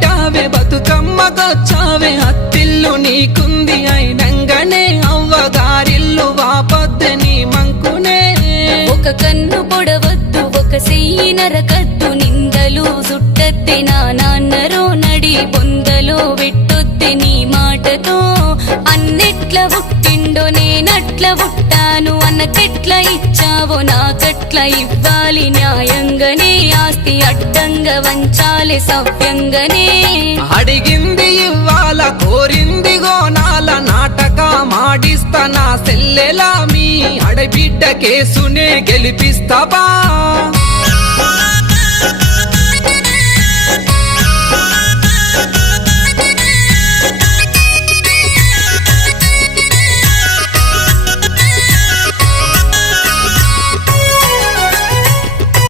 బిడ్డావే బతుకమ్మకొచ్చావే అత్తిల్లు నీకుంది అయినంగనే అవ్వగారిల్లు వాపొద్దు నీ మంకునే ఒక కన్ను పొడవద్దు ఒక సెయ్యి నరకద్దు నిందలు సుట్టద్దే నా నాన్నరో నడి బొందలో వెట్టొద్దే నీ మాటతో అన్నెట్ల పుట్టిండో నేనట్ల పుట్టాను అన్నకెట్ల ఇచ్చావో నాకట్ల ఇవ్వాలి న్యాయంగానే ఆస్తి అడ్డంగా వంచాలి సవ్యంగానే అడిగింది ఇవ్వాల కోరింది గోనాల నాటక మాడిస్తా నా సెల్లెలా మీ ఆడబిడ్డ కేసునే గెలిపిస్తావా